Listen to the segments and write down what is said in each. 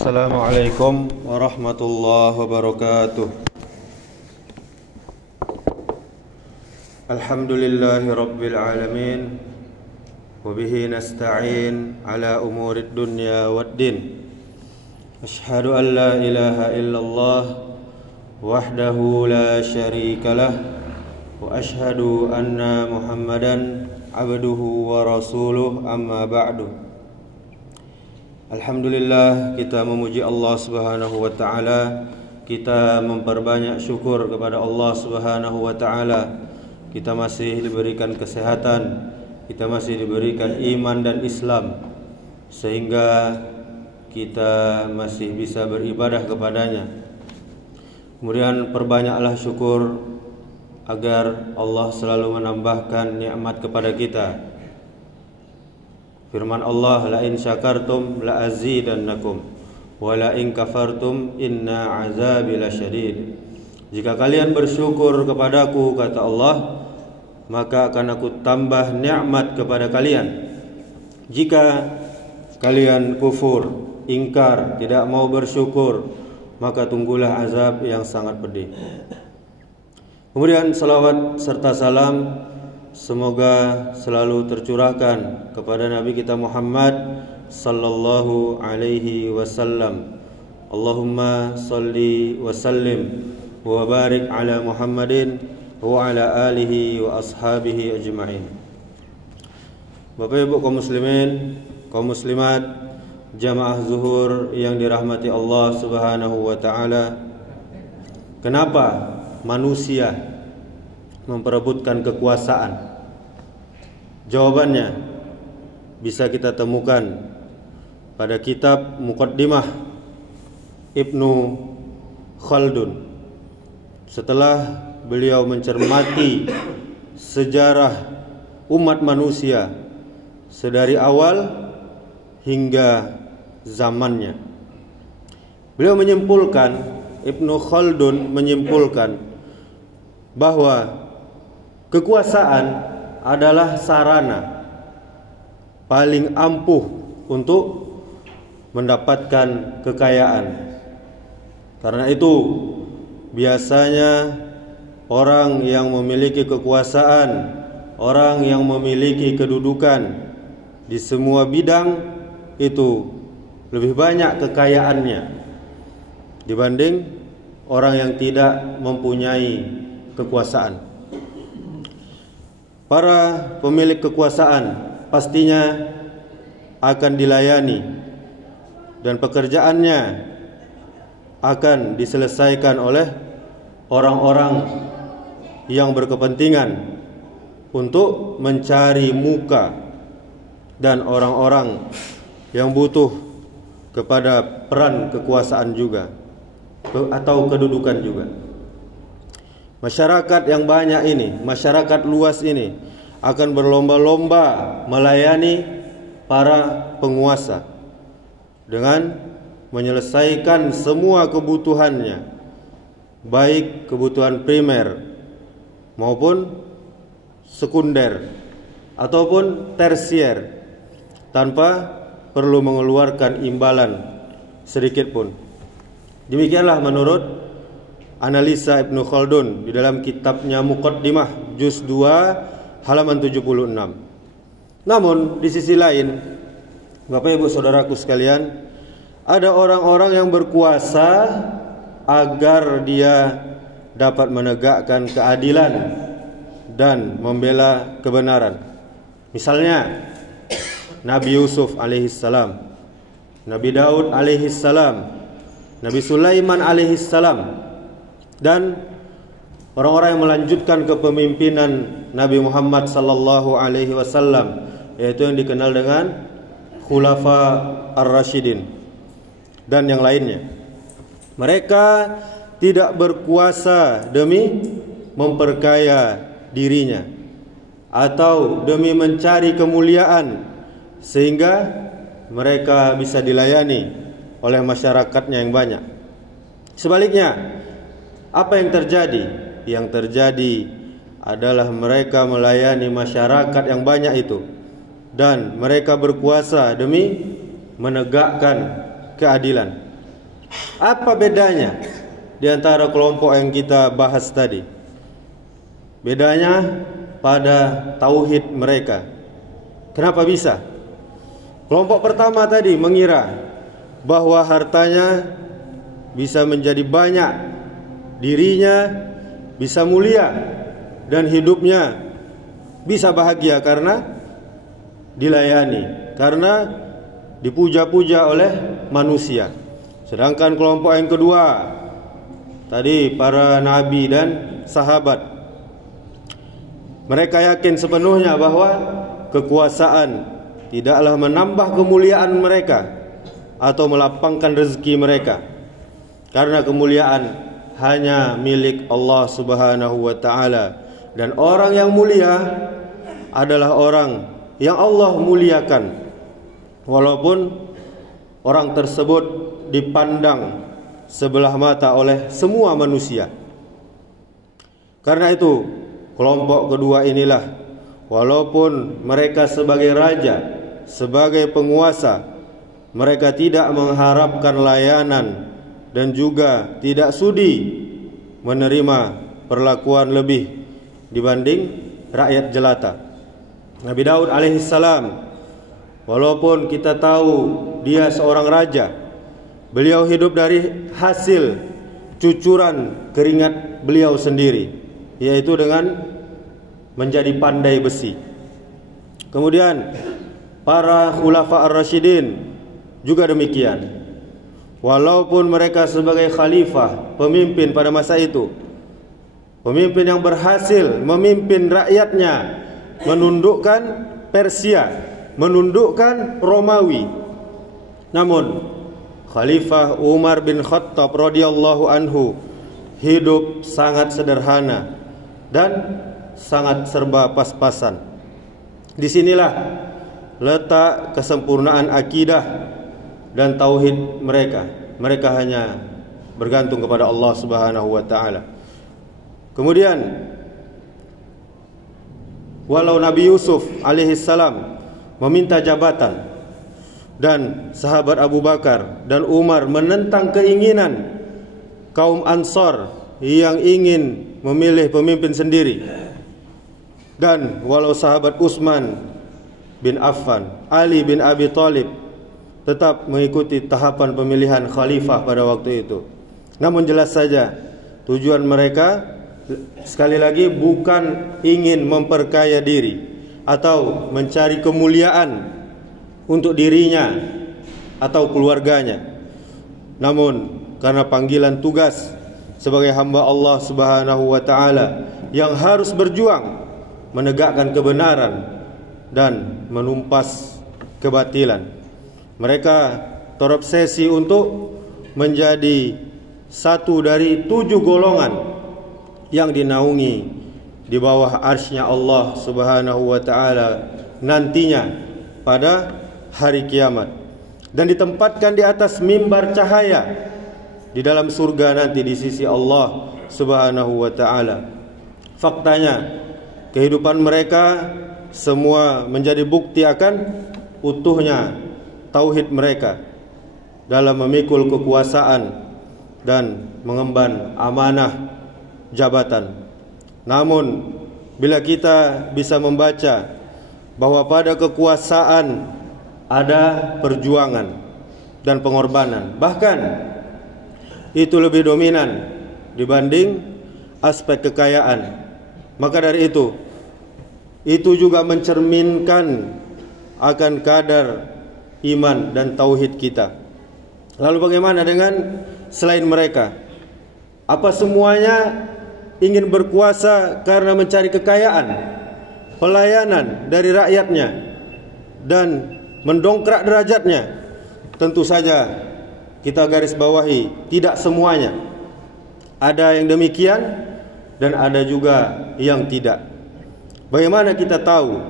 Assalamualaikum warahmatullahi wabarakatuh. Alhamdulillahi rabbil alamin, wabihi nasta'in ala umurid dunya waddin. Ashhadu an la ilaha illallah wahdahu la syarika lah, wa ashhadu anna Muhammadan abduhu wa rasuluh, amma ba'du. Alhamdulillah, kita memuji Allah Subhanahu wa taala, kita memperbanyak syukur kepada Allah Subhanahu wa taala. Kita masih diberikan kesehatan, kita masih diberikan iman dan Islam, sehingga kita masih bisa beribadah kepadanya. Kemudian perbanyaklah syukur agar Allah selalu menambahkan nikmat kepada kita. Firman Allah, la in syakartum la azidannakum wa la in kafartum inna azabi lasyadid. Jika kalian bersyukur kepadaku, kata Allah, maka akan aku tambah nikmat kepada kalian. Jika kalian kufur, ingkar, tidak mau bersyukur, maka tunggulah azab yang sangat pedih. Kemudian salawat serta salam semoga selalu tercurahkan kepada Nabi kita Muhammad sallallahu alaihi wasallam. Allahumma salli wa sallim wa barik ala Muhammadin wa ala alihi wa ashabihi ajma'in. Bapak Ibu kaum muslimin, kaum muslimat, jamaah zuhur yang dirahmati Allah Subhanahu wa taala. Kenapa manusia memperebutkan kekuasaan? Jawabannya bisa kita temukan pada kitab Muqaddimah Ibnu Khaldun. Setelah beliau mencermati sejarah umat manusia sedari awal hingga zamannya, beliau menyimpulkan, Ibnu Khaldun menyimpulkan bahwa kekuasaan adalah sarana paling ampuh untuk mendapatkan kekayaan. Karena itu biasanya orang yang memiliki kekuasaan, orang yang memiliki kedudukan di semua bidang itu lebih banyak kekayaannya dibanding orang yang tidak mempunyai kekuasaan. Para pemilik kekuasaan pastinya akan dilayani dan pekerjaannya akan diselesaikan oleh orang-orang yang berkepentingan untuk mencari muka dan orang-orang yang butuh kepada peran kekuasaan juga atau kedudukan juga. Masyarakat yang banyak ini, masyarakat luas ini akan berlomba-lomba melayani para penguasa dengan menyelesaikan semua kebutuhannya, baik kebutuhan primer maupun sekunder ataupun tersier, tanpa perlu mengeluarkan imbalan sedikit pun. Demikianlah menurut analisa Ibnu Khaldun di dalam kitabnya Muqaddimah juz 2 halaman 76. Namun di sisi lain, Bapak Ibu saudaraku sekalian, ada orang-orang yang berkuasa agar dia dapat menegakkan keadilan dan membela kebenaran. Misalnya Nabi Yusuf alaihissalam, Nabi Daud alaihissalam, Nabi Sulaiman alaihissalam, dan orang-orang yang melanjutkan kepemimpinan Nabi Muhammad sallallahu alaihi wasallam, yaitu yang dikenal dengan Khulafa Ar-Rasyidin dan yang lainnya. Mereka tidak berkuasa demi memperkaya dirinya atau demi mencari kemuliaan sehingga mereka bisa dilayani oleh masyarakatnya yang banyak. Sebaliknya, apa yang terjadi? Yang terjadi adalah mereka melayani masyarakat yang banyak itu, dan mereka berkuasa demi menegakkan keadilan. Apa bedanya di antara kelompok yang kita bahas tadi? Bedanya pada tauhid mereka. Kenapa bisa? Kelompok pertama tadi mengira bahwa hartanya bisa menjadi banyak, dirinya bisa mulia, dan hidupnya bisa bahagia karena dilayani, karena dipuja-puja oleh manusia. Sedangkan kelompok yang kedua tadi, para nabi dan sahabat, mereka yakin sepenuhnya bahwa kekuasaan tidaklah menambah kemuliaan mereka atau melapangkan rezeki mereka, karena kemuliaan hanya milik Allah Subhanahu wa ta'ala. Dan orang yang mulia adalah orang yang Allah muliakan, walaupun orang tersebut dipandang sebelah mata oleh semua manusia. Karena itu kelompok kedua inilah, walaupun mereka sebagai raja, sebagai penguasa, mereka tidak mengharapkan layanan dan juga tidak sudi menerima perlakuan lebih dibanding rakyat jelata. Nabi Daud alaihissalam, walaupun kita tahu dia seorang raja, beliau hidup dari hasil cucuran keringat beliau sendiri, yaitu dengan menjadi pandai besi. Kemudian para khulafa ar-rasyidin juga demikian. Walaupun mereka sebagai khalifah, pemimpin pada masa itu, pemimpin yang berhasil memimpin rakyatnya menundukkan Persia, menundukkan Romawi, namun Khalifah Umar bin Khattab radhiyallahu anhu hidup sangat sederhana dan sangat serba pas-pasan. Disinilah letak kesempurnaan akidah dan tauhid mereka. Mereka hanya bergantung kepada Allah Subhanahu wa ta'ala. Kemudian walau Nabi Yusuf alaihissalam meminta jabatan, dan sahabat Abu Bakar dan Umar menentang keinginan kaum Ansar yang ingin memilih pemimpin sendiri, dan walau sahabat Utsman bin Affan, Ali bin Abi Thalib tetap mengikuti tahapan pemilihan khalifah pada waktu itu, namun jelas saja tujuan mereka sekali lagi bukan ingin memperkaya diri atau mencari kemuliaan untuk dirinya atau keluarganya, namun karena panggilan tugas sebagai hamba Allah Subhanahu wa ta'ala yang harus berjuang menegakkan kebenaran dan menumpas kebatilan. Mereka terobsesi untuk menjadi satu dari 7 golongan yang dinaungi di bawah arsy-Nya Allah Subhanahu wa ta'ala nantinya pada hari kiamat, dan ditempatkan di atas mimbar cahaya di dalam surga nanti di sisi Allah Subhanahu wa ta'ala. Faktanya kehidupan mereka semua menjadi bukti akan utuhnya tauhid mereka dalam memikul kekuasaan dan mengemban amanah jabatan. Namun bila kita bisa membaca bahwa pada kekuasaan ada perjuangan dan pengorbanan, bahkan itu lebih dominan dibanding aspek kekayaan, maka dari itu juga mencerminkan akan kadar iman dan tauhid kita. Lalu bagaimana dengan selain mereka? Apa semuanya ingin berkuasa karena mencari kekayaan, pelayanan dari rakyatnya, dan mendongkrak derajatnya? Tentu saja kita garis bawahi, tidak semuanya. Ada yang demikian dan ada juga yang tidak. Bagaimana kita tahu?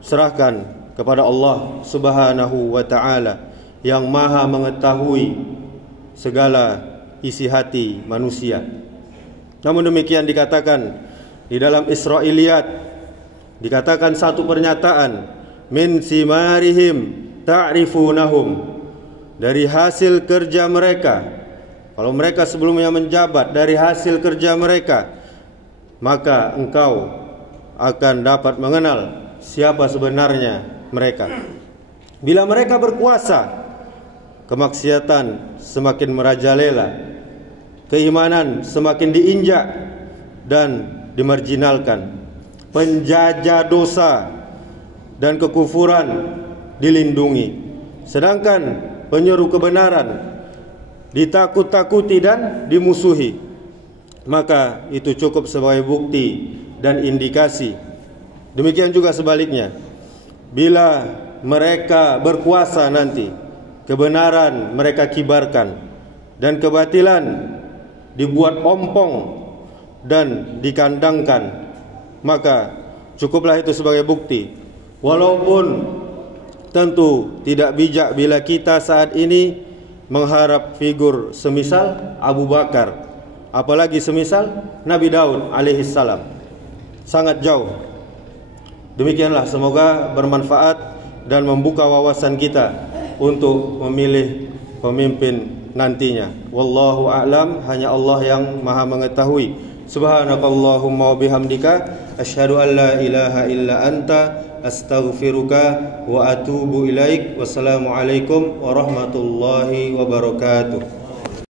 Serahkan kepada Allah Subhanahu wa ta'ala yang maha mengetahui segala isi hati manusia. Namun demikian dikatakan di dalam Israiliyat, dikatakan satu pernyataan, min simarihim ta'rifunahum, dari hasil kerja mereka kalau mereka sebelumnya menjabat dari hasil kerja mereka, maka engkau akan dapat mengenal siapa sebenarnya mereka. Bila mereka berkuasa, kemaksiatan semakin merajalela, keimanan semakin diinjak dan dimarginalkan, penjajah dosa dan kekufuran dilindungi, sedangkan penyeru kebenaran ditakut-takuti dan dimusuhi. Maka itu cukup sebagai bukti dan indikasi. Demikian juga sebaliknya, bila mereka berkuasa nanti, kebenaran mereka kibarkan dan kebatilan dibuat ompong dan dikandangkan, maka cukuplah itu sebagai bukti. Walaupun tentu tidak bijak bila kita saat ini mengharap figur semisal Abu Bakar, apalagi semisal Nabi Daud alaihissalam. Sangat jauh. Demikianlah, semoga bermanfaat dan membuka wawasan kita untuk memilih pemimpin nantinya. Wallahu a'lam, hanya Allah yang Maha mengetahui. Subhanakallahumma wa bihamdika asyhadu an la ilaha illa anta astaghfiruka wa atubu ilaik. Wassalamualaikum warahmatullahi wabarakatuh.